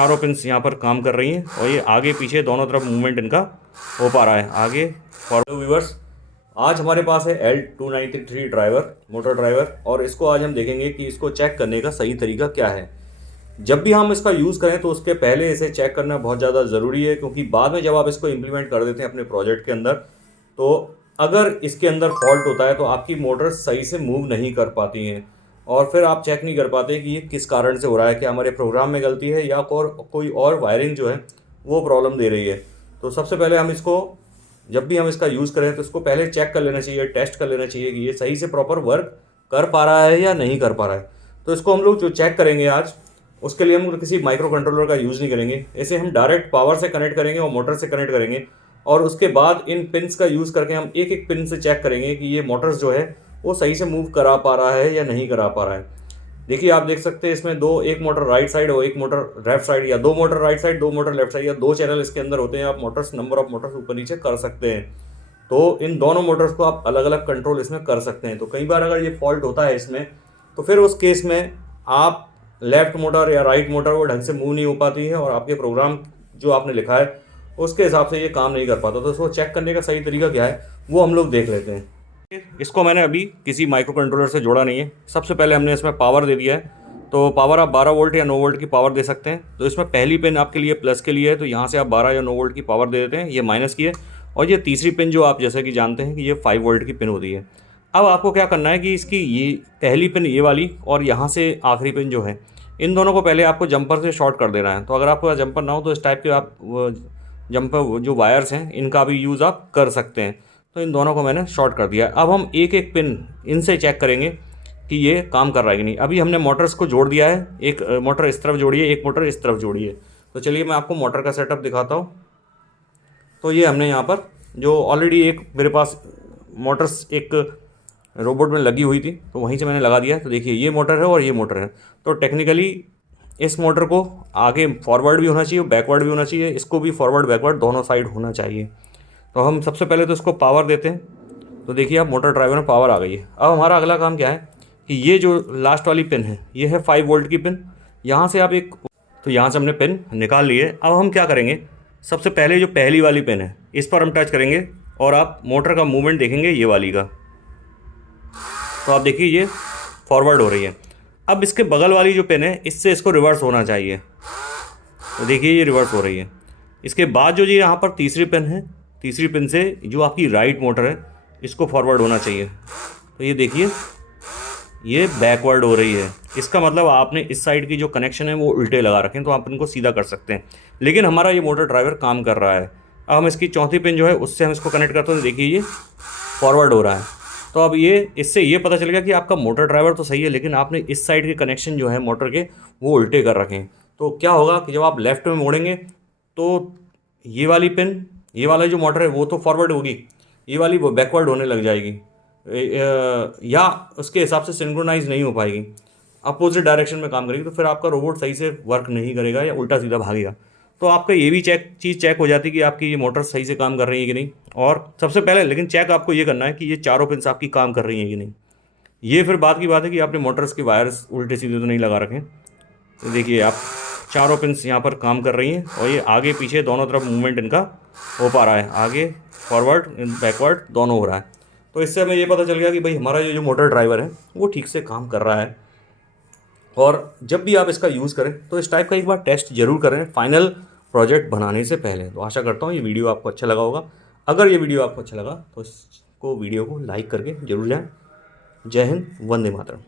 चारों पिन्स यहाँ पर काम कर रही हैं और ये आगे पीछे दोनों तरफ मूवमेंट इनका हो पा रहा है। आगे फॉरवर्ड व्यूवर्स, आज हमारे पास है L293 ड्राइवर, मोटर ड्राइवर, और इसको आज हम देखेंगे कि इसको चेक करने का सही तरीका क्या है। जब भी हम इसका यूज़ करें तो उसके पहले इसे चेक करना बहुत ज़्यादा ज़रूरी है, क्योंकि बाद में जब आप इसको इम्प्लीमेंट कर देते हैं अपने प्रोजेक्ट के अंदर, तो अगर इसके अंदर फॉल्ट होता है तो आपकी मोटर सही से मूव नहीं कर पाती हैं और फिर आप चेक नहीं कर पाते कि ये किस कारण से हो रहा है, क्या हमारे प्रोग्राम में गलती है या कोई और वायरिंग जो है वो प्रॉब्लम दे रही है। तो सबसे पहले हम इसको, जब भी हम इसका यूज़ करें तो इसको पहले चेक कर लेना चाहिए, टेस्ट कर लेना चाहिए कि ये सही से प्रॉपर वर्क कर पा रहा है या नहीं कर पा रहा है। तो इसको हम लोग जो चेक करेंगे आज, उसके लिए हम किसी माइक्रो कंट्रोलर का यूज़ नहीं करेंगे। इसे हम डायरेक्ट पावर से कनेक्ट करेंगे और मोटर से कनेक्ट करेंगे, और उसके बाद इन पिन्स का यूज़ करके हम एक एक पिन से चेक करेंगे कि ये मोटर्स जो है वो सही से मूव करा पा रहा है या नहीं करा पा रहा है। देखिए, आप देख सकते हैं इसमें एक मोटर राइट साइड और एक मोटर लेफ्ट साइड, या दो मोटर राइट साइड, दो मोटर लेफ्ट साइड, या दो चैनल इसके अंदर होते हैं। आप नंबर ऑफ मोटर्स ऊपर नीचे कर सकते हैं। तो इन दोनों मोटर्स को आप अलग अलग कंट्रोल इसमें कर सकते हैं। तो कई बार अगर ये फॉल्ट होता है इसमें, तो फिर उस केस में आप लेफ्ट मोटर या राइट मोटर वो ढंग से मूव नहीं हो पाती है और आपके प्रोग्राम जो आपने लिखा है उसके हिसाब से ये काम नहीं कर पाता। तो इसको चेक करने का सही तरीका क्या है वो हम लोग देख लेते हैं। इसको मैंने अभी किसी माइक्रो कंट्रोलर से जोड़ा नहीं है। सबसे पहले हमने इसमें पावर दे दिया है। तो पावर आप 12 वोल्ट या 9 वोल्ट की पावर दे सकते हैं। तो इसमें पहली पिन आपके लिए प्लस के लिए है, तो यहाँ से आप 12 या 9 वोल्ट की पावर दे देते हैं, ये माइनस की है। और ये तीसरी पिन जो आप जैसे कि जानते हैं कि ये 5 वोल्ट की पिन होती है। अब आपको क्या करना है कि इसकी ये पहली पिन ये वाली और यहाँ से आखिरी पिन जो है, इन दोनों को पहले आपको जंपर से शॉर्ट कर देना है। तो अगर आपको जंपर ना हो तो इस टाइप के आप जंपर जो वायर्स हैं इनका भी यूज़ आप कर सकते हैं। तो इन दोनों को मैंने शॉर्ट कर दिया है। अब हम एक एक पिन इनसे चेक करेंगे कि ये काम कर रहा है कि नहीं। अभी हमने मोटर्स को जोड़ दिया है, एक मोटर इस तरफ जोड़ी है, एक मोटर इस तरफ जोड़ी है। तो चलिए मैं आपको मोटर का सेटअप दिखाता हूँ। तो ये हमने यहाँ पर जो ऑलरेडी एक मेरे पास मोटर्स एक रोबोट में लगी हुई थी, तो वहीं से मैंने लगा दिया। तो देखिए, ये मोटर है और ये मोटर है। तो टेक्निकली इस मोटर को आगे फॉरवर्ड भी होना चाहिए, बैकवर्ड भी होना चाहिए। इसको भी फॉरवर्ड बैकवर्ड दोनों साइड होना चाहिए। तो हम सबसे पहले तो इसको पावर देते हैं। तो देखिए, अब मोटर ड्राइवर में पावर आ गई है। अब हमारा अगला काम क्या है कि ये जो लास्ट वाली पिन है, ये है 5 वोल्ट की पिन। यहाँ से आप तो यहाँ से हमने पिन निकाल ली है। अब हम क्या करेंगे, सबसे पहले जो पहली वाली पिन है इस पर हम टच करेंगे और आप मोटर का मूवमेंट देखेंगे ये वाली का। तो आप देखिए ये फॉरवर्ड हो रही है। अब इसके बगल वाली जो पिन है इससे इसको रिवर्स होना चाहिए। तो देखिए ये रिवर्स हो रही है। इसके बाद जो ये यहाँ पर तीसरी पिन है, तीसरी पिन से जो आपकी राइट मोटर है इसको फॉरवर्ड होना चाहिए। तो ये देखिए ये बैकवर्ड हो रही है। इसका मतलब आपने इस साइड की जो कनेक्शन है वो उल्टे लगा रखे हैं, तो आप इनको सीधा कर सकते हैं। लेकिन हमारा ये मोटर ड्राइवर काम कर रहा है। अब हम इसकी चौथी पिन जो है उससे हम इसको कनेक्ट करते हैं। देखिए ये फॉरवर्ड हो रहा है। तो अब इससे ये पता चल गया कि आपका मोटर ड्राइवर तो सही है, लेकिन आपने इस साइड के कनेक्शन जो है मोटर के वो उल्टे कर रखे हैं। तो क्या होगा कि जब आप लेफ़्ट में मोड़ेंगे तो ये वाली पिन, ये वाला जो मोटर है वो तो फॉरवर्ड होगी, ये वाली वो बैकवर्ड होने लग जाएगी, या उसके हिसाब से सिंक्रोनाइज नहीं हो पाएगी, अपोजिट डायरेक्शन में काम करेगी। तो फिर आपका रोबोट सही से वर्क नहीं करेगा या उल्टा सीधा भागेगा। तो आपका ये भी चीज़ चेक हो जाती है कि आपकी ये मोटर सही से काम कर रही है कि नहीं। और सबसे पहले लेकिन चेक आपको ये करना है कि ये चारों पिन्स आपकी काम कर रही हैं कि नहीं। ये फिर बात की बात है कि आपने मोटर्स के वायर्स उल्टे सीधे तो नहीं लगा रखे। तो देखिए, आप चारों पिन्स यहाँ पर काम कर रही हैं और ये आगे पीछे दोनों तरफ मूवमेंट इनका हो पा रहा है। आगे फॉरवर्ड बैकवर्ड दोनों हो रहा है। तो इससे हमें ये पता चल गया कि भाई हमारा ये जो मोटर ड्राइवर है वो ठीक से काम कर रहा है। और जब भी आप इसका यूज़ करें तो इस टाइप का एक बार टेस्ट जरूर करें फाइनल प्रोजेक्ट बनाने से पहले। तो आशा करता हूँ ये वीडियो आपको अच्छा लगा होगा। अगर ये वीडियो आपको अच्छा लगा तो वीडियो को लाइक करके जरूर जाएं। जय हिंद, वंदे मातरम।